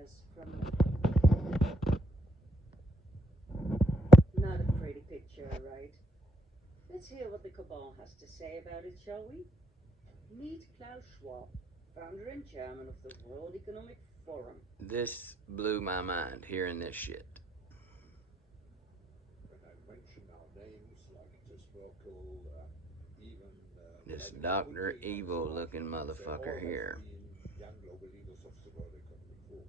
engineers from... Not a pretty picture, right? Let's hear what the cabal has to say about it, shall we? Meet Klaus Schwab, founder and chairman of the World Economic Forum. This blew my mind, hearing this shit. When I mention our names like this Merkel, even This Dr. Evil looking motherfucker here. young global leaders of the World Economic Forum.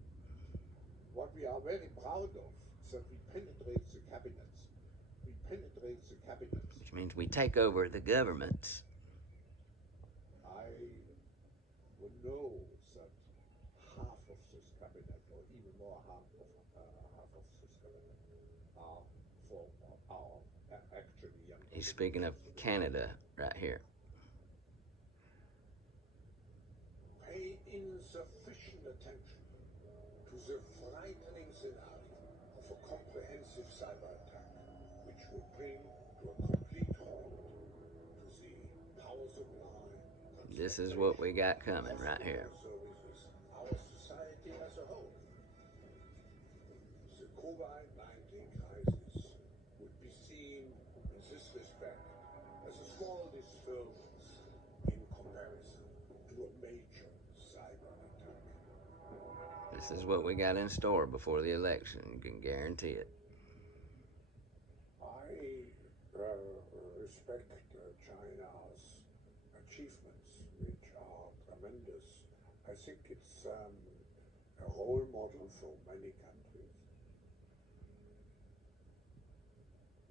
What we are very proud of is that we penetrate the cabinets. We penetrate the cabinets. Which means we take over the governments. I would know that half of this cabinet, or even more half of this cabinet, are for our actually young. He's speaking of Canada right here. Pay insufficient attention to the frightening scenario of a comprehensive cyber attack, which would bring to a complete halt to the power supply. This is what we got coming right here. Services, our society as a whole. The COVID-19 crisis would be seen in this respect as a small disturbance in comparison to a major cyber attack. This is what we got in store before the election. You can guarantee it. I respect China's achievements, which are tremendous. I think it's a role model for many countries.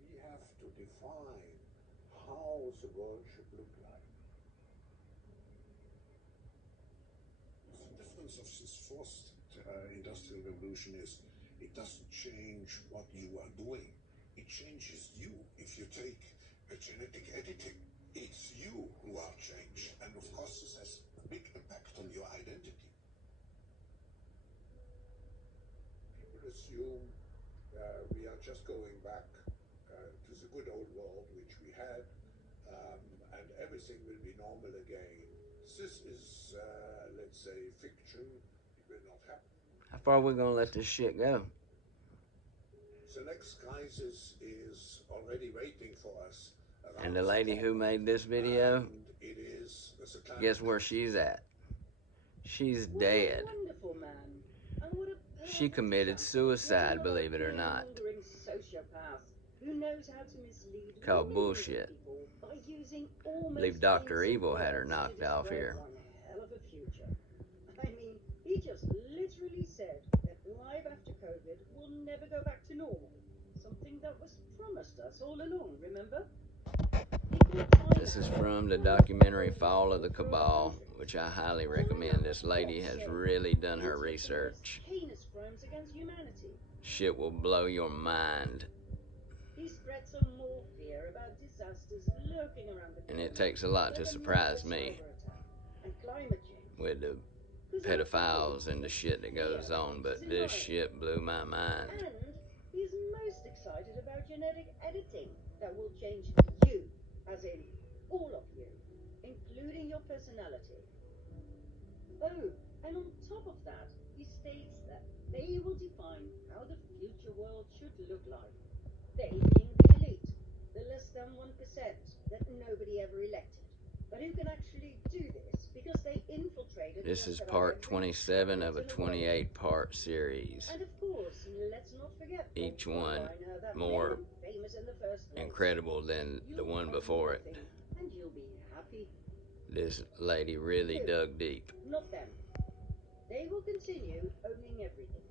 We have to define how the world should look like. The difference of this fourth industrial revolution is it doesn't change what you are doing. It changes you. If you take a genetic editing, it's you who are changed. And of course, this has a big impact on your identity. People assume we are just going back to the good old world which we had, and everything will be normal again. This is, let's say, fiction. It will not happen. How far are we gonna let this shit go? The next crisis is already waiting for us. And the lady who made this video, it is guess where she's at? She's dead. Wonderful man. And what a She committed suicide, believe it or not. Sociopath who knows how to mislead Called bullshit. people by using almost Believe Dr. innocent Evil had her words knocked to off describe here. one hell of a future. I mean, he just literally said that life after COVID will never go back to normal. Something that was promised us all along, remember? This is from the documentary Fall of the Cabal, which I highly recommend. This lady has really done her research. Heinous crimes against humanity. Shit will blow your mind. He spread some more fear about disasters lurking around the And it takes a lot to surprise me and climate change. with the pedophiles and the shit that goes on, but this shit blew my mind. And he's most excited about genetic editing that will change you, as in all of you, including your personality. Oh, and on top of that, he states that they will define how the future world should look like. They being the elite, the less than 1% that nobody ever elected, but who can actually do this because they infiltrated. This is part 27 of a 28-part series. And of course, let's not forget Each one more incredible than the one before it. And you'll be happy. This lady really dug deep. Not them. They will continue owning everything,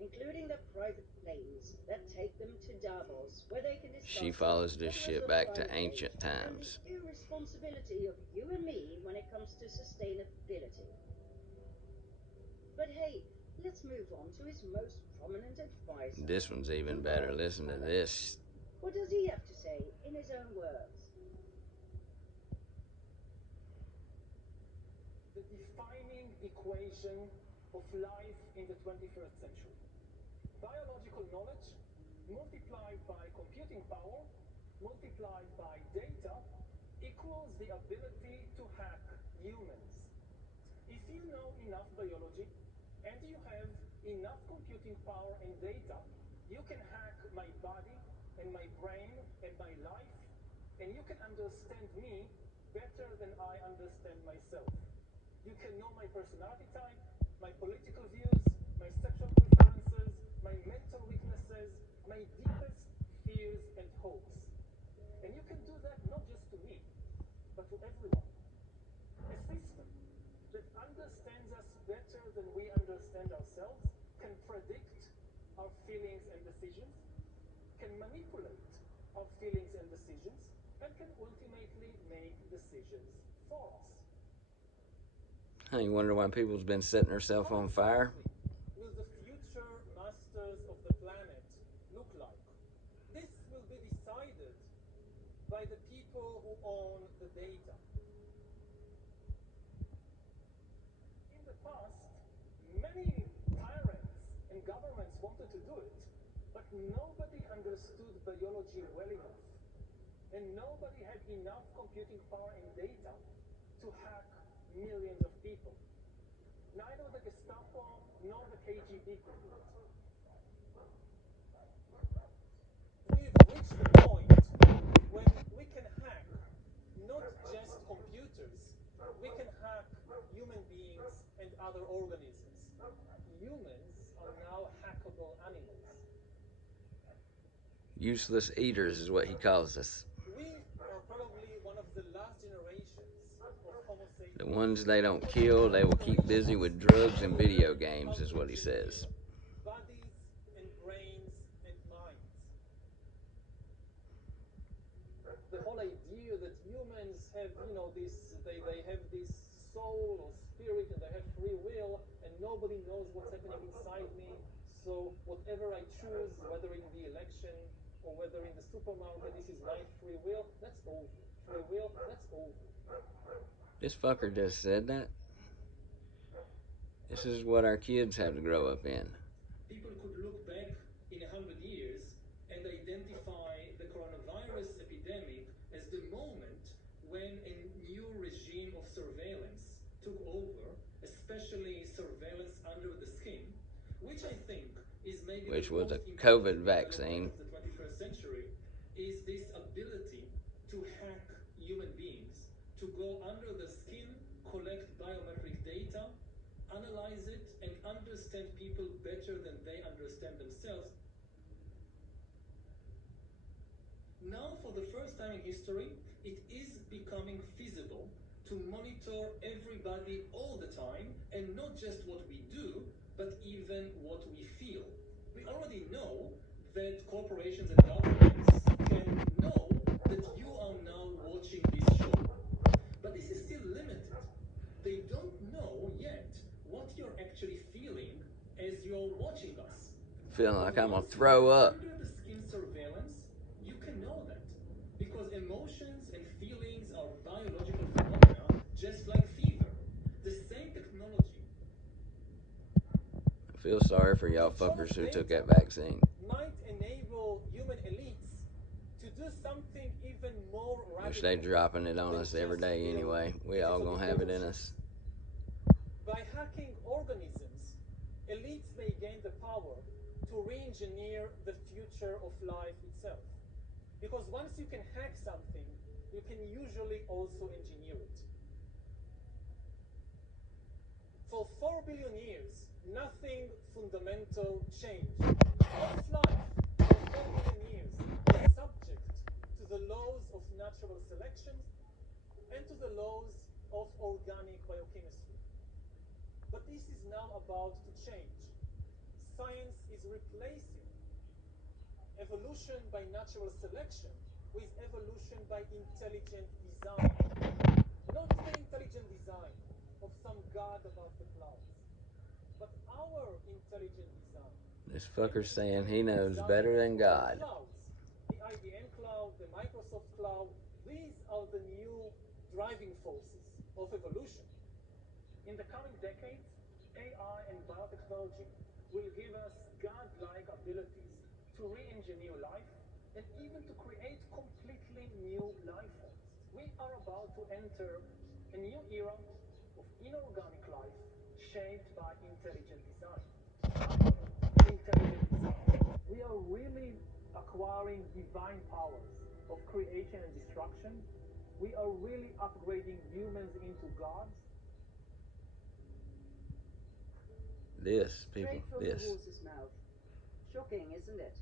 including the private planes that take them to Davos, where they can discuss. She follows this shit back to ancient times. And the irresponsibility of you and me when it comes to sustainability. But hey, let's move on to his most prominent advisor. This one's even better. Listen to this. What does he have to say in his own words? The defining equation of life in the 21st century. Biological knowledge multiplied by computing power multiplied by data equals the ability to hack humans. If you know enough biology and you have enough computing power and data, you can hack my body and my brain and my life, and you can understand me better than I understand myself. You can know my personality type, my political views, my sexual preferences, my mental weaknesses, my deepest fears and hopes. And you can do that not just to me, but to everyone. A system that understands us better than we understand ourselves can predict our feelings and decisions, can manipulate our feelings and decisions, and can ultimately make decisions for us. You wonder why people's been setting herself on fire? Will the future masters of the planet look like? This will be decided by the people who own the data. In the past, many tyrants and governments wanted to do it, but nobody understood biology well enough, and nobody had enough computing power and data to hack millions of people. Neither the Gestapo nor the KGB could do it. We've reached the point when we can hack not just computers, we can hack human beings and other organisms. Humans are now hackable animals. Useless eaters is what he calls us. We are probably one of the last generations of Homo sapiens. The ones they don't kill, they will keep busy with drugs and video games, is what he says. Bodies and brains and minds. The whole idea that humans have, they have this soul or spirit and they have free will and nobody knows what's happening inside me. So whatever I choose, whether in the election or whether in the supermarket, this is my free will, that's over. Free will, that's over. This fucker just said that. This is what our kids have to grow up in. People could look back in 100 years and identify the coronavirus epidemic as the moment when a new regime of surveillance took over, especially surveillance under the skin, which I think is maybe Which the was a most COVID important vaccine. development of the 21st century, is this ability to hack human beings, to go under the skin, collect biometric data, analyze it, and understand people better than they understand themselves. Now, for the first time in history, it is becoming feasible to monitor everybody all the time, and not just what we do, but even what we feel. We already know that corporations and governments can know that you are now watching this show. But this is still limited. They don't know yet what you're actually feeling as you're watching us. Feeling like I'm gonna throw up. Under the skin surveillance, you can know that. Because emotions and feelings are biological phenomena, just like fever. The same technology. I feel sorry for y'all fuckers who took that vaccine. Might enable human elites to do something even more radical. Wish they dropping it on us every day anyway. We all gonna have it in us. By hacking organisms, elites may gain the power to re-engineer the future of life itself. Because once you can hack something, you can usually also engineer it. For 4 billion years, nothing fundamental changed. All of life, for 4 billion years, is subject to the laws of natural selection and to the laws of organic biochemistry. But this is now about to change. Science is replacing evolution by natural selection with evolution by intelligent design. Not the intelligent design of some god above the clouds, but our intelligent design. This fucker's saying he knows better than God. Clouds, the IBM cloud, the Microsoft cloud, these are the new driving forces of evolution. In the coming decades, AI and biotechnology will give us God-like abilities to re-engineer life and even to create completely new life forms. We are about to enter a new era of inorganic life shaped by intelligent design. acquiring divine powers of creation and destruction, we are really upgrading humans into gods. This, people, Straight from this. the horse's mouth. Shocking, isn't it?